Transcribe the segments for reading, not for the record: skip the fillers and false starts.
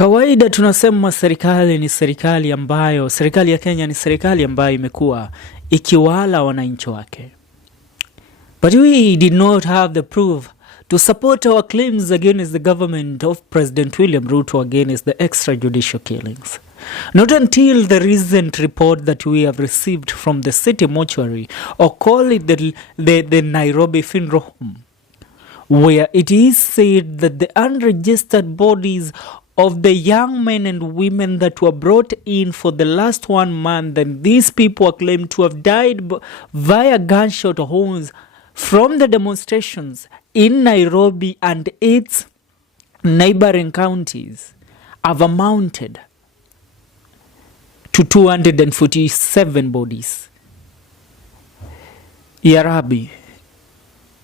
Kawaida tunasema serikali ya Kenya ni serikali ambayo imekuwa ikiwala wananchi wake. But we did not have the proof to support our claims against the government of President William Ruto against the extrajudicial killings. Not until the recent report that we have received from the city mortuary, or call it the Nairobi funeral home, where it is said that the unregistered bodies of the young men and women that were brought in for the last 1 month, and these people are claimed to have died via gunshot wounds from the demonstrations in Nairobi and its neighboring counties, have amounted to 247 bodies. Ya Rabbi,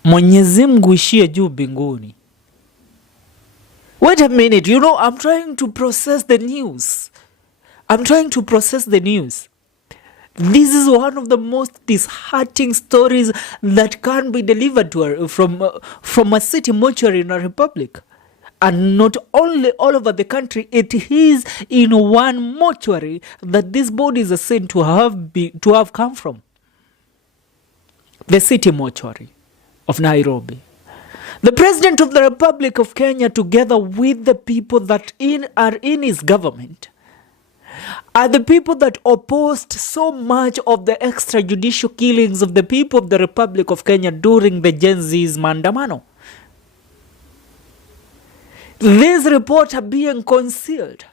Mwenyezi Mungu ishie juu mbinguni. Wait a minute, I'm trying to process the news. This is one of the most disheartening stories that can be delivered to her from a city mortuary in a republic. And not only all over the country, it is in one mortuary that these bodies are said to have come from. The city mortuary of Nairobi. The President of the Republic of Kenya, together with the people that are in his government, are the people that opposed so much of the extrajudicial killings of the people of the Republic of Kenya during the Gen Z's Maandamano. These reports are being concealed.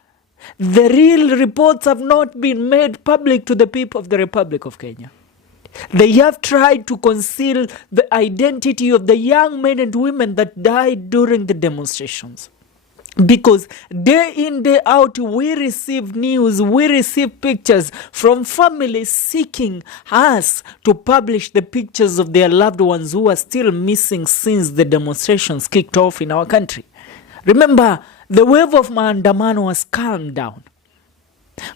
The real reports have not been made public to the people of the Republic of Kenya. They have tried to conceal the identity of the young men and women that died during the demonstrations. Because day in, day out, we receive news, we receive pictures from families seeking us to publish the pictures of their loved ones who are still missing since the demonstrations kicked off in our country. Remember, the wave of Maandamano has calmed down.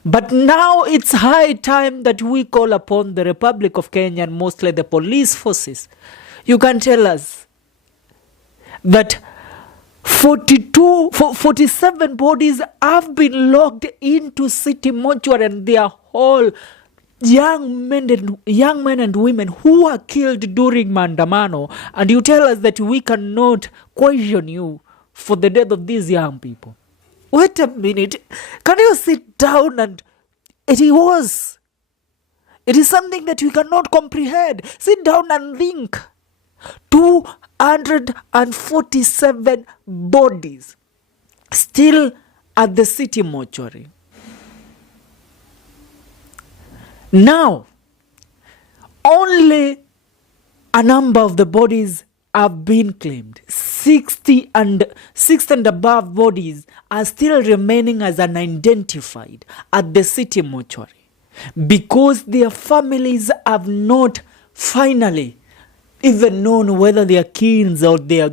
But now it's high time that we call upon the Republic of Kenya and mostly the police forces. You can tell us that 47 bodies have been locked into city mortuary, and they are all young men and women who were killed during Maandamano. And you tell us that we cannot question you for the death of these young people. Wait a minute. Can you sit down and... It is something that we cannot comprehend. Sit down and think. 247 bodies still at the city mortuary. Now, only a number of the bodies have been claimed. 60 and above bodies are still remaining as unidentified at the city mortuary because their families have not finally even known whether their kids or their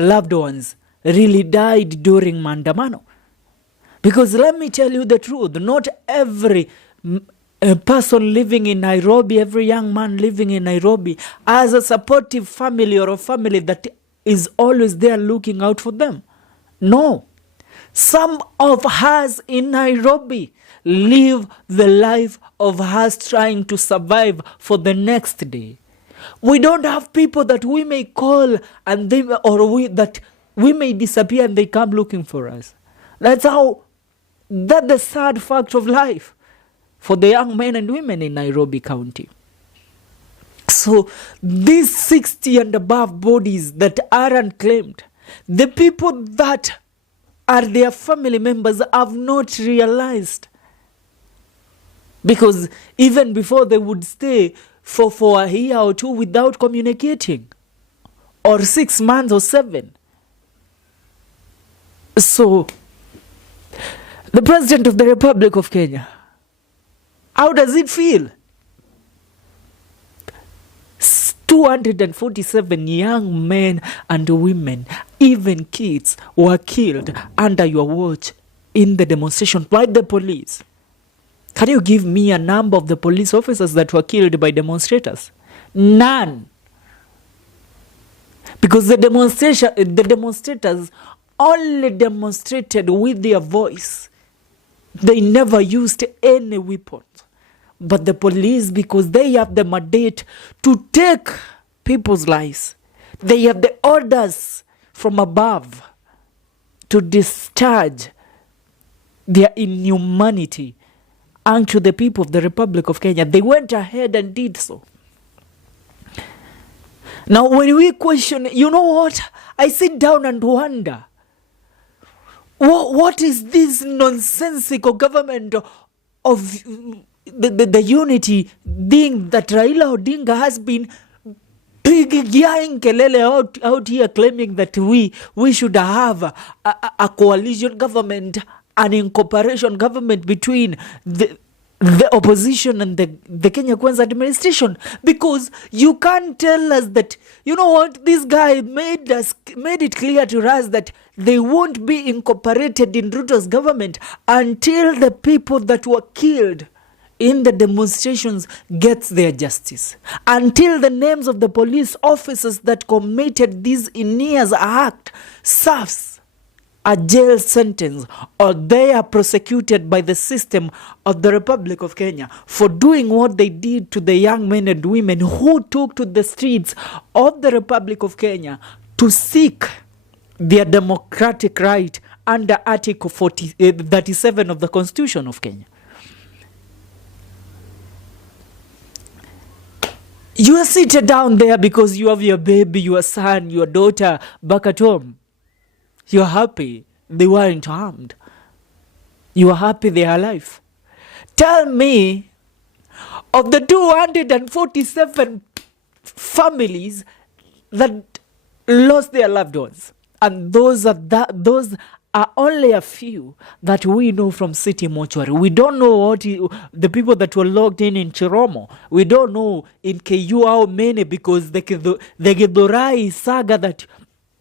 loved ones really died during Maandamano. Because let me tell you the truth, not every person living in Nairobi, every young man living in Nairobi has a supportive family or a family that is always there looking out for them. No. Some of us in Nairobi live the life of us trying to survive for the next day. We don't have people that we may call and that we may disappear and they come looking for us. That's the sad fact of life for the young men and women in Nairobi County. So these 60 and above bodies that are unclaimed, the people that are their family members have not realized. Because even before they would stay for a year or two without communicating, or 6 months or 7. So the President of the Republic of Kenya, how does it feel? 247 young men and women, even kids, were killed under your watch in the demonstration by the police. Can you give me a number of the police officers that were killed by demonstrators? None. Because the demonstrators only demonstrated with their voice. They never used any weapons. But the police, because they have the mandate to take people's lives, they have the orders from above to discharge their inhumanity unto the people of the Republic of Kenya. They went ahead and did so. Now, when we question, you know what? I sit down and wonder, what is this nonsensical government of the unity thing that Raila Odinga has been pigging kelele out here, claiming that we should have a coalition government, an incorporation government between the opposition and the Kenya Kwanza administration? Because you can't tell us that, you know what, this guy made it clear to us that they won't be incorporated in Ruto's government until the people that were killed in the demonstrations gets their justice, until the names of the police officers that committed this heinous act serves a jail sentence, or they are prosecuted by the system of the Republic of Kenya for doing what they did to the young men and women who took to the streets of the Republic of Kenya to seek their democratic right under Article 37 of the Constitution of Kenya. You are seated down there because you have your baby, your son, your daughter back at home. You are happy they weren't harmed. You are happy they are alive. Tell me, of the 247 families that lost their loved ones, and those are only a few that we know from City Mortuary. We don't know the people that were locked in Chiromo. We don't know in KU how many, because the Githurai saga that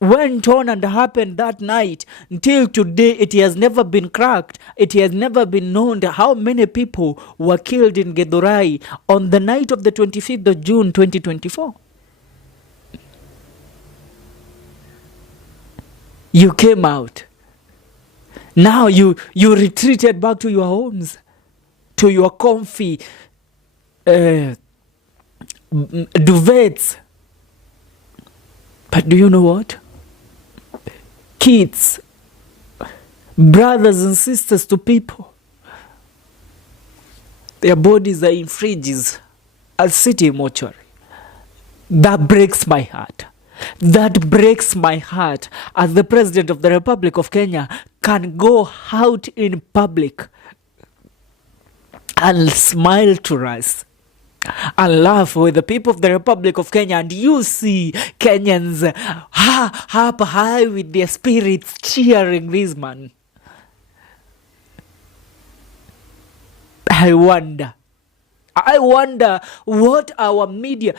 went on and happened that night until today, it has never been cracked. It has never been known how many people were killed in Githurai on the night of the 25th of June 2024. You came out. Now you retreated back to your homes, to your comfy duvets. But do you know what? Kids, brothers and sisters to people, their bodies are in fridges at City Mortuary. That breaks my heart. That breaks my heart as the President of the Republic of Kenya can go out in public and smile to us and laugh with the people of the Republic of Kenya, and you see Kenyans up high with their spirits cheering this man. I wonder what our media...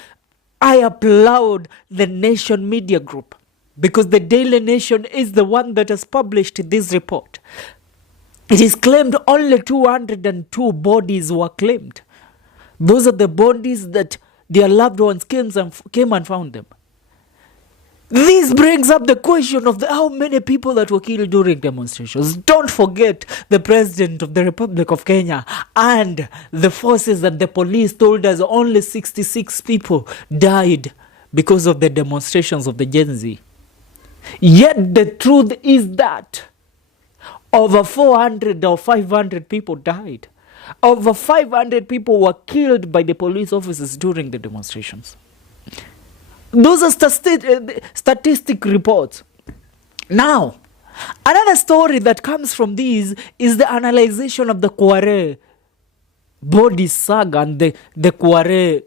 I applaud the Nation Media Group, because the Daily Nation is the one that has published this report. It is claimed only 202 bodies were claimed. Those are the bodies that their loved ones came and found them. This brings up the question of how many people that were killed during demonstrations. Don't forget, the President of the Republic of Kenya and the forces and the police told us only 66 people died because of the demonstrations of the Gen Z. Yet the truth is that over 400 or 500 people died. Over 500 people were killed by the police officers during the demonstrations. Those are statistic reports. Now, another story that comes from these is the analyzation of the Kware body saga and the Kware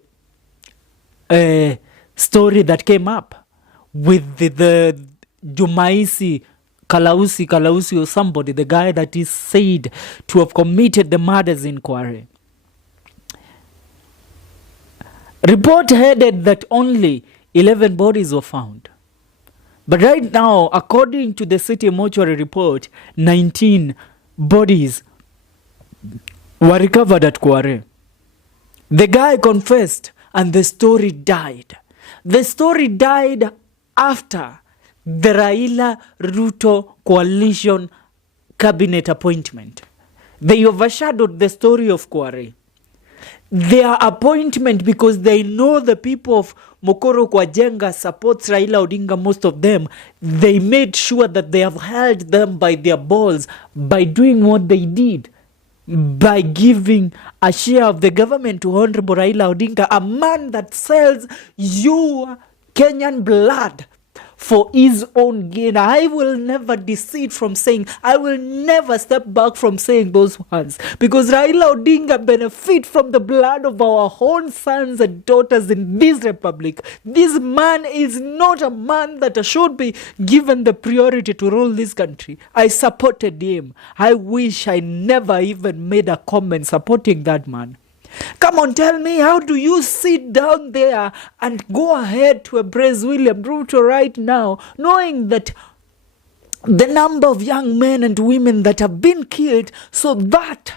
story that came up with the Jumaisi Kalausi or somebody, the guy that is said to have committed the murders in Kware. Report headed that only 11 bodies were found. But right now, according to the City Mortuary report, 19 bodies were recovered at Kware. The guy confessed and the story died. The story died after the Raila Ruto coalition cabinet appointment. They overshadowed the story of Kware. Their appointment, because they know the people of Mokoro Kwajenga supports Raila Odinga, most of them, they made sure that they have held them by their balls by doing what they did, by giving a share of the government to Honorable Raila Odinga, a man that sells your Kenyan blood for his own gain. I will never desist from saying, I will never step back from saying those words, because Raila Odinga benefit from the blood of our own sons and daughters in this republic. This man is not a man that should be given the priority to rule this country. I supported him. I wish I never even made a comment supporting that man. Come on, tell me, how do you sit down there and go ahead to embrace William Ruto right now, knowing that the number of young men and women that have been killed so that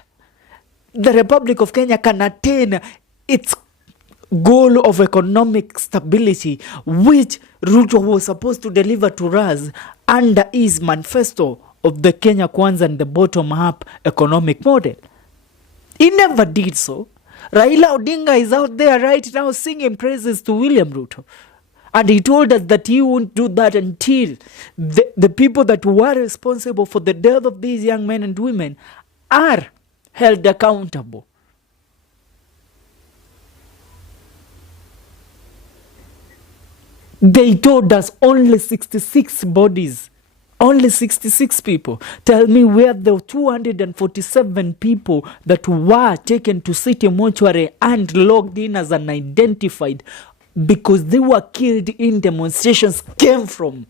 the Republic of Kenya can attain its goal of economic stability, which Ruto was supposed to deliver to us under his manifesto of the Kenya Kwanza and the bottom-up economic model? He never did so. Raila Odinga is out there right now singing praises to William Ruto. And he told us that he won't do that until the people that were responsible for the death of these young men and women are held accountable. They told us only 66 bodies. Only 66 people. Tell me where the 247 people that were taken to City Mortuary and logged in as unidentified because they were killed in demonstrations came from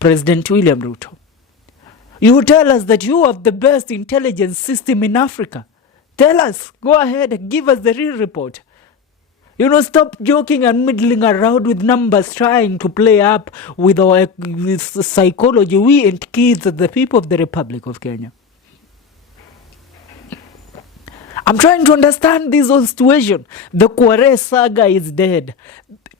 President William Ruto. You tell us that you have the best intelligence system in Africa. Tell us, go ahead and give us the real report. Stop joking and middling around with numbers, trying to play up with our psychology. We ain't kids, the people of the Republic of Kenya. I'm trying to understand this whole situation. The Kware saga is dead.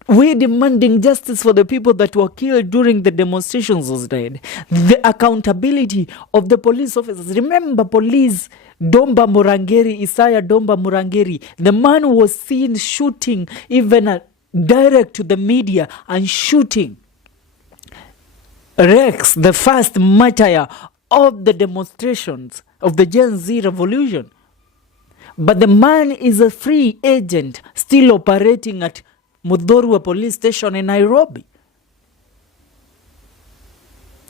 We're demanding justice for the people that were killed during the demonstrations was dead. The accountability of the police officers. Remember, police Domba Murangeri, Isaiah Domba Murangeri, the man was seen shooting even direct to the media and shooting Rex, the first martyr of the demonstrations of the Gen Z revolution. But the man is a free agent still operating at Mudhorwa police station in Nairobi.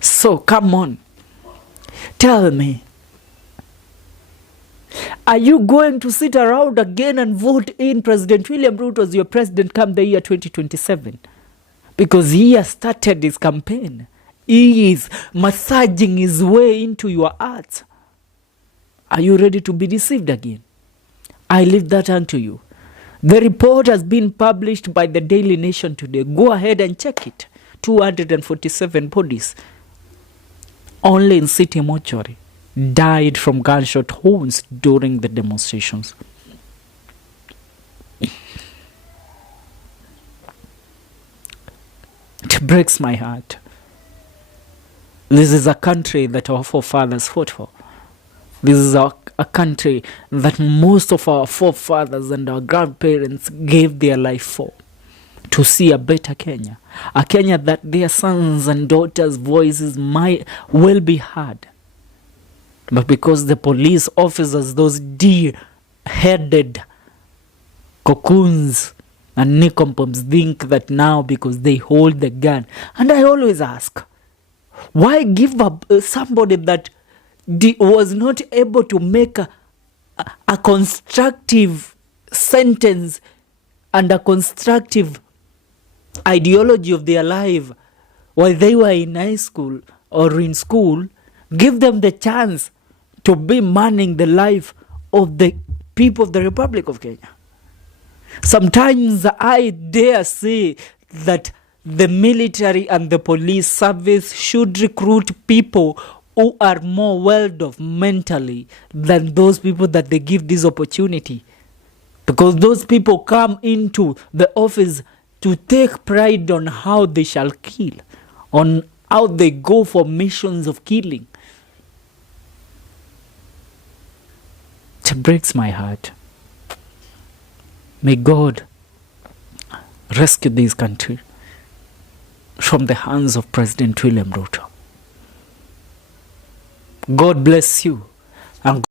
So come on, tell me, are you going to sit around again and vote in President William Ruto as your president come the year 2027? Because he has started his campaign. He is massaging his way into your heart. Are you ready to be deceived again? I leave that unto you. The report has been published by the Daily Nation today. Go ahead and check it. 247 bodies only in City Mortuary died from gunshot wounds during the demonstrations. It breaks my heart. This is a country that our forefathers fought for. This is a country that most of our forefathers and our grandparents gave their life for, to see a better Kenya. A Kenya that their sons and daughters' voices might well be heard. But because the police officers, those deer-headed cocoons and nicompops, think that now because they hold the gun. And I always ask, why give up somebody that was not able to make a constructive sentence and a constructive ideology of their life while they were in high school or in school? Give them the chance to be manning the life of the people of the Republic of Kenya. Sometimes I dare say that the military and the police service should recruit people who are more well-off mentally than those people that they give this opportunity. Because those people come into the office to take pride on how they shall kill, on Out they go for missions of killing. It breaks my heart. May God rescue this country from the hands of President William Ruto. God bless you. And